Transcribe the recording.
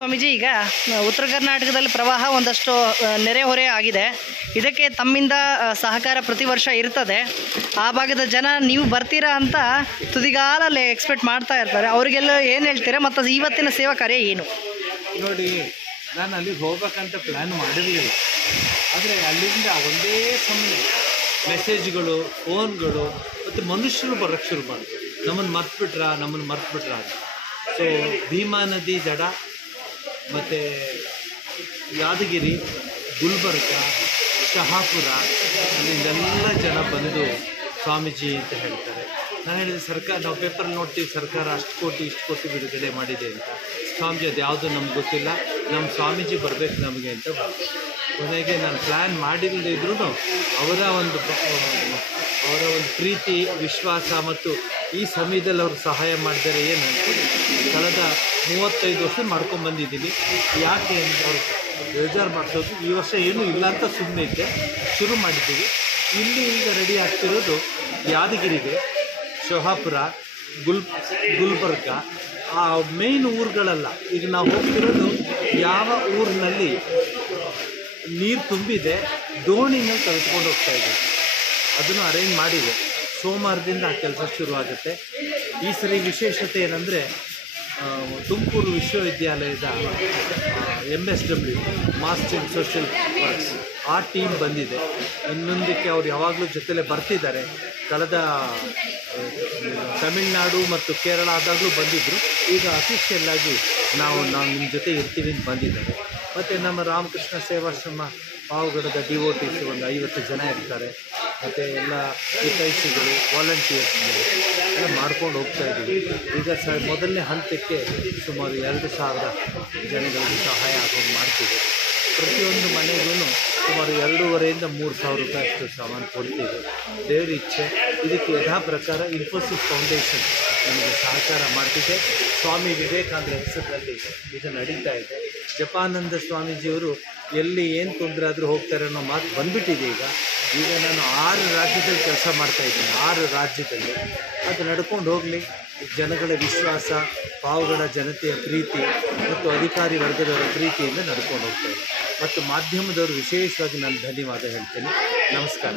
ಸ್ವಾಮೀಜಿ, ಈಗ ಉತ್ತರ ಕರ್ನಾಟಕದಲ್ಲಿ ಪ್ರವಾಹ ಒಂದಷ್ಟು ನೆರೆಹೊರೆ ಆಗಿದೆ. ಇದಕ್ಕೆ ತಮ್ಮಿಂದ ಸಹಕಾರ ಪ್ರತಿ ವರ್ಷ ಇರ್ತದೆ. ಆ ಭಾಗದ ಜನ ನೀವು ಬರ್ತೀರಾ ಅಂತ ತುದಿಗಾಲಲ್ಲಿ ಎಕ್ಸ್ಪೆಕ್ಟ್ ಮಾಡ್ತಾ ಇರ್ತಾರೆ. ಅವರಿಗೆಲ್ಲ ಏನು ಹೇಳ್ತೀರಾ? ಮತ್ತು ಇವತ್ತಿನ ಸೇವಾ ಕಾರ್ಯ ಏನು? ನೋಡಿ, ನಾನು ಅಲ್ಲಿಗೆ ಹೋಗ್ಬೇಕಂತ ಪ್ಲ್ಯಾನ್ ಮಾಡಿರಲಿಲ್ಲ. ಆದರೆ ಅಲ್ಲಿಂದ ಒಂದೇ ಸಮಯ ಮೆಸೇಜ್ಗಳು, ಫೋನ್ಗಳು ಮತ್ತು ಮನುಷ್ಯರು ಬರೋಕ್ಕೆ ಶುರು ಮಾಡಿದ್ರು. ನಮ್ಮನ್ನು ಮರ್ತ್ಬಿಟ್ರ ಅಂತ. ಸೊ ಭೀಮಾ ನದಿ ದಡ ಮತ್ತು ಯಾದಗಿರಿ, ಗುಲ್ಬರ್ಗ, ಶಹಾಪುರ ಅಲ್ಲಿಂದೆಲ್ಲ ಜನ ಬಂದು ಸ್ವಾಮೀಜಿ ಅಂತ ಹೇಳ್ತಾರೆ. ನಾನು ಹೇಳಿದೆ, ನಾವು ಪೇಪರಲ್ಲಿ ನೋಡ್ತೀವಿ ಸರ್ಕಾರ ಅಷ್ಟು ಕೋಟಿ ಬಿಡುಗಡೆ ಮಾಡಿದೆ ಅಂತ. ಸ್ವಾಮೀಜಿ ಅದು ಯಾವುದೂ ನಮ್ಗೆ ಗೊತ್ತಿಲ್ಲ, ನಮ್ಮ ಸ್ವಾಮೀಜಿ ಬರಬೇಕು ನಮಗೆ ಅಂತ ಬಂತು. ಕೊನೆಗೆ ನಾನು ಪ್ಲ್ಯಾನ್ ಮಾಡಿಲ್ಲದಿದ್ರೂ ಅವರ ಒಂದು ಪ್ರೀತಿ, ವಿಶ್ವಾಸ ಮತ್ತು ಈ ಸಮಯದಲ್ಲಿ ಅವರು ಸಹಾಯ ಮಾಡಿದರೆ ಏನಂತ ಕಳೆದ 35 ವರ್ಷ ಮಾಡ್ಕೊಂಡ್ಬಂದಿದ್ದೀನಿ. ಯಾಕೆ ಅಂತ ಅವ್ರು ಬೇಜಾರು ಮಾಡಿಸೋದು. ಈ ವರ್ಷ ಏನೂ ಇಲ್ಲ ಅಂತ ಸುಮ್ಮನೆ ಇದ್ದೆ, ಶುರು ಮಾಡಿದ್ದೀವಿ. ಇಲ್ಲಿ ಈಗ ರೆಡಿ ಆಗ್ತಿರೋದು ಯಾದಗಿರಿಗೆ, ಶಹಾಪುರ, ಗುಲ್ಬರ್ಗ, ಆ ಮೇಯ್ನ್ ಊರುಗಳಲ್ಲ. ಈಗ ನಾವು ಹೋಗ್ತಿರೋದು ಯಾವ ಊರಿನಲ್ಲಿ ನೀರು ತುಂಬಿದೆ ದೋಣಿನಲ್ಲಿ ಕರೆದುಕೊಂಡು ಹೋಗ್ತಾಯಿದ್ದೀವಿ. ಅದನ್ನು ಅರೇಂಜ್ ಮಾಡಿದೆ. ಸೋಮವಾರದಿಂದ ಆ ಕೆಲಸ ಶುರುವಾಗುತ್ತೆ. ಈ ಸರಿ ವಿಶೇಷತೆ ಏನಂದರೆ, ತುಮಕೂರು ವಿಶ್ವವಿದ್ಯಾಲಯದ MSW master in social works ಆ ಟೀಮ್ ಬಂದಿದೆ. ಇನ್ನೊಂದಕ್ಕೆ ಅವ್ರು ಯಾವಾಗಲೂ ಜೊತೆಲೇ ಬರ್ತಿದ್ದಾರೆ. ಕಳೆದ ತಮಿಳುನಾಡು ಮತ್ತು ಕೇರಳ ಆದಾಗಲೂ ಬಂದಿದ್ದರು. ಈಗ ಅಫಿಷಿಯಲ್ಲಾಗಿ ನಾವು ನಿಮ್ಮ ಜೊತೆ ಇರ್ತೀವಿ ಅಂತ ಬಂದಿದ್ದಾರೆ. ಮತ್ತು ನಮ್ಮ ರಾಮಕೃಷ್ಣ ಸೇವಾಶ್ರಮ ಪಾವಗಡದ ಡಿವೋಟೀಸ್ ಒಂದು 50 ಜನ ಇರ್ತಾರೆ. ಮತ್ತು ಎಲ್ಲ ಹಿತೈಷಿಗಳು, ವಾಲಂಟಿಯರ್ಸ್ಗಳು ಎಲ್ಲ ಮಾಡ್ಕೊಂಡು ಹೋಗ್ತಾಯಿದ್ದೀವಿ. ಈಗ ಮೊದಲನೇ ಹಂತಕ್ಕೆ ಸುಮಾರು 2,000 ಜನಗಳಿಗೆ ಸಹಾಯ ಆಗೋದು ಮಾಡ್ತೀವಿ. ಪ್ರತಿಯೊಂದು ಮನೆಗೂ ಸುಮಾರು 2,500 3,000 ರೂಪಾಯಿ ಅಷ್ಟು ಸಾಮಾನು ಕೊಡ್ತೀವಿ. ದೇವರ ಇಚ್ಛೆ. ಇದಕ್ಕೆ ಯಥಾ ಪ್ರಕಾರ ಇನ್ಫೋಸಿಸ್ ಫೌಂಡೇಶನ್ ನಮಗೆ ಸಹಕಾರ ಮಾಡ್ತಿದೆ. ಸ್ವಾಮಿ ವಿವೇಕಾನಂದ ಹೆಸರಿನಲ್ಲಿ ಇದು ನಡೀತಾ ಇದೆ. ಜಪಾನಂದ ಸ್ವಾಮೀಜಿಯವರು ಎಲ್ಲಿ ಏನು ತೊಂದರೆ ಆದರೂ ಹೋಗ್ತಾರೆ ಅನ್ನೋ ಮಾತು ಬಂದುಬಿಟ್ಟಿದೆ. ಈಗ ನಾನು 6 ರಾಜ್ಯದಲ್ಲಿ ಕೆಲಸ ಮಾಡ್ತಾಯಿದ್ದೀನಿ. 6 ರಾಜ್ಯದಲ್ಲಿ ಅದು ನಡ್ಕೊಂಡು ಹೋಗಲಿ. ಜನಗಳ ವಿಶ್ವಾಸ, ಪಾವಗಡ ಜನತೆಯ ಪ್ರೀತಿ ಮತ್ತು ಅಧಿಕಾರಿ ವರ್ಗದವರ ಪ್ರೀತಿಯಿಂದ ನಡ್ಕೊಂಡು ಹೋಗ್ತಾಯಿದೆ. ಮತ್ತು ಮಾಧ್ಯಮದವರು ವಿಶೇಷವಾಗಿ ನಾನು ಧನ್ಯವಾದ ಹೇಳ್ತೇನೆ. ನಮಸ್ಕಾರ.